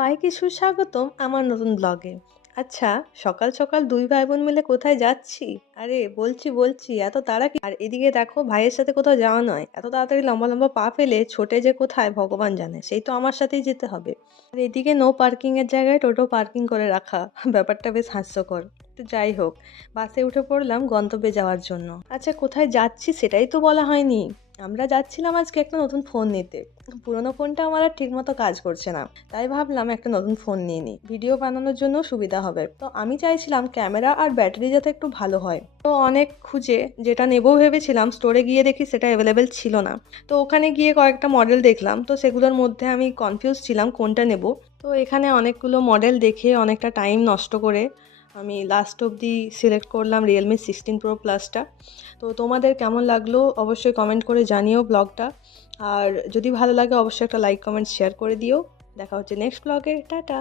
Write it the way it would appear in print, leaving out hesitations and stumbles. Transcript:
সবাইকে সুস্বাগতম আমার নতুন ব্লগে। আচ্ছা, সকাল সকাল দুই ভাই বোন মিলে কোথায় যাচ্ছি? আরে বলছি এত তাড়া কি? আর এদিকে দেখো, ভাইয়ের সাথে কোথাও যাওয়া নয়, এত তাড়াতাড়ি লম্বা লম্বা পা ফেলে ছোটে যে কোথায় ভগবান জানে, সেই তো আমার সাথেই যেতে হবে। আর এদিকে নো পার্কিং এর জায়গায় টোটো পার্কিং করে রাখা, ব্যাপারটা বেশ হাস্যকর। তো যাই হোক, বাসে উঠে পড়লাম গন্তব্যে যাওয়ার জন্য। আচ্ছা, কোথায় যাচ্ছি সেটাই তো বলা হয়নি। আমরা যাচ্ছিলাম আজকে একটা নতুন ফোন নিতে। পুরোনো ফোনটা আমার আর ঠিক মতো কাজ করছে না, তাই ভাবলাম একটা নতুন ফোন নিয়ে নিই, ভিডিও বানানোর জন্য সুবিধা হবে। তো আমি চাইছিলাম ক্যামেরা আর ব্যাটারি যাতে একটু ভালো হয়। তো অনেক খুঁজে যেটা নেবো ভেবেছিলাম, স্টোরে গিয়ে দেখি সেটা অ্যাভেলেবেল ছিল না। তো ওখানে গিয়ে কয়েকটা মডেল দেখলাম, তো সেগুলোর মধ্যে আমি কনফিউজ ছিলাম কোনটা নেব। তো এখানে অনেকগুলো মডেল দেখে অনেকটা টাইম নষ্ট করে আমি লাস্ট অবধি সিলেক্ট করলাম Realme 16 Pro Plus-টা। তো তোমাদের কেমন লাগলো অবশ্যই কমেন্ট করে জানিও ব্লগটা। আর যদি ভালো লাগে অবশ্যই একটা লাইক কমেন্ট শেয়ার করে দিও। দেখা হচ্ছে নেক্সট ব্লগে। টাটা।